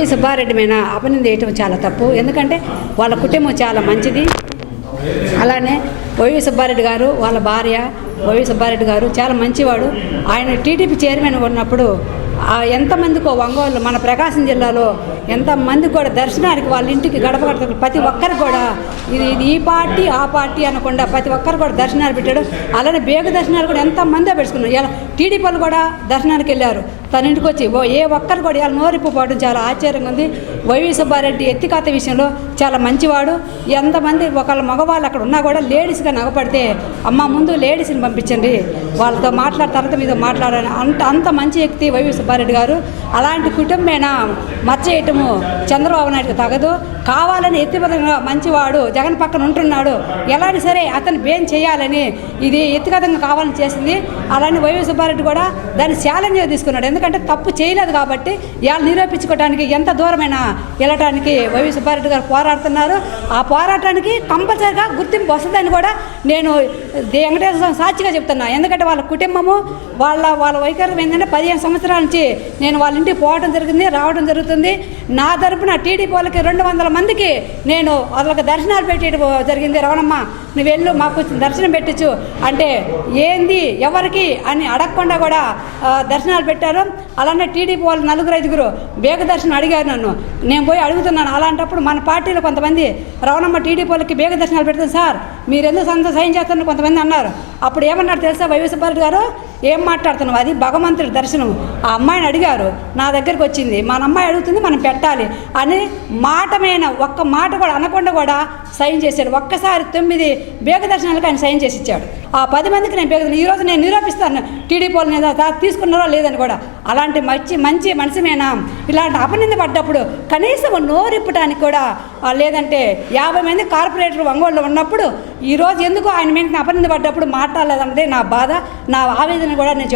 YV Subbareddy మీద అపనింద వేయటం చాలా తప్పు. ఎందుకంటే వాళ్ళ కుటుంబం చాలా మంచిది. అలానే వైవి సుబ్బారెడ్డి గారు వాళ్ళ భార్య వైవి సుబ్బారెడ్డి గారు చాలా మంచివాడు. ఆయన టీడీపీ చైర్మన్ ఉన్నప్పుడు ఎంతమందికో వంగోళ్ళు మన ప్రకాశం జిల్లాలో ఎంతమంది కూడా దర్శనానికి వాళ్ళ ఇంటికి గడప గడప ప్రతి ఒక్కరు కూడా ఇది ఇది ఈ పార్టీ ఆ పార్టీ అనకుండా ప్రతి ఒక్కరు కూడా దర్శనాలు పెట్టాడు. అలానే బేగ దర్శనాలు కూడా ఎంతమందో పెట్టుకున్నారు. ఇలా టీడీపీ వాళ్ళు కూడా దర్శనానికి వెళ్ళారు. తన ఇంటికి వచ్చి ఓ ఏ ఒక్కరు కూడా ఇలా నోరిప్పుపోవడం చాలా ఆశ్చర్యంగా ఉంది. వైవి సుబ్బారెడ్డి ఎత్తికాత విషయంలో చాలా మంచివాడు. ఎంతమంది ఒకళ్ళ మగవాళ్ళు అక్కడ ఉన్నా కూడా లేడీస్గా నగపడితే అమ్మ ముందు లేడీస్ని పంపించండి. వాళ్ళతో మాట్లాడిన తర్వాత మీతో మాట్లాడాలని అంత అంత మంచి వ్యక్తి వైవి సుబ్బారెడ్డి గారు. అలాంటి కుటుంబమైన మచ్చేయటము చంద్రబాబు నాయుడుకి తగదు. కావాలని ఎత్తిపదంగా మంచివాడు జగన్ పక్కన ఉంటున్నాడు. ఎలాంటి సరే అతను బేన్ చేయాలని ఇది ఎత్తిగతంగా కావాలని చేసింది. అలానే వైవి సుబ్బారెడ్డి కూడా దాన్ని ఛాలెంజ్గా తీసుకున్నాడు. ఎందుకంటే ఎందుకంటే తప్పు చేయలేదు కాబట్టి ఇవాళ నిరూపించుకోవడానికి ఎంత దూరమైన వెళ్ళటానికి వైవి సుబ్బారెడ్డి గారు పోరాడుతున్నారు. ఆ పోరాటానికి కంపల్సరిగా గుర్తింపు వస్తుందని కూడా నేను దే- వెంకటేశ్వర స్వామి సాక్షిగా చెప్తున్నా. ఎందుకంటే వాళ్ళ కుటుంబము వాళ్ళ వాళ్ళ వైఖరి ఏంటంటే పదిహేను సంవత్సరాల నుంచి నేను వాళ్ళ ఇంటికి పోవడం జరిగింది రావడం జరుగుతుంది. నా తరపున టీడీపీ వాళ్ళకి రెండు వందల మందికి నేను వాళ్ళకి దర్శనాలు పెట్టేయడం జరిగింది రవణమ్మ నువ్వు వెళ్ళు మాకు దర్శనం పెట్టచ్చు. అంటే ఏంది ఎవరికి అని అడగకుండా కూడా దర్శనాలు పెట్టారు. అలానే టీడీపీ వాళ్ళు నలుగురు ఐదుగురు బేగ దర్శనం అడిగారు నన్ను. నేను పోయి అడుగుతున్నాను. అలాంటప్పుడు మన పార్టీలో కొంతమంది రవణమ్మ టీడీపీ వాళ్ళకి బేగ దర్శనాలు పెడతాను సార్. మీరు ఎందుకు సంత సహాయం చేస్తున్నారు? కొంతమంది అన్నారు. అప్పుడు ఏమన్నారు తెలుసా వైవి గారు? ఏం మాట్లాడుతున్నావు? అది భగవంతుడి దర్శనం ఆ అమ్మాయిని అడిగారు. నా దగ్గరికి వచ్చింది. మన అమ్మాయి అడుగుతుంది మనం పెట్టాలి అని మాటమైన ఒక్క మాట కూడా అనకుండా కూడా సైన్ చేశాడు. ఒక్కసారి తొమ్మిది బేగ దర్శనాలకు ఆయన సైన్ చేసి ఇచ్చాడు. ఆ పది మందికి నేను బేగ ఈ రోజు నేను నిరూపిస్తాను. టీడీపీ వాళ్ళు తీసుకున్నారో లేదని కూడా. అలాంటి మంచి మంచి మనిషిమేనా ఇలాంటి అపనింద పడ్డప్పుడు కనీసం నోరిప్పటానికి కూడా లేదంటే యాభై మంది కార్పొరేటర్ ఒంగోళ్ళు ఉన్నప్పుడు ఈరోజు ఎందుకు ఆయన మీద అపనింద పడ్డప్పుడు మాట్లాడలేదన్నదే నా బాధ నా ఆవేదన కూడా నేను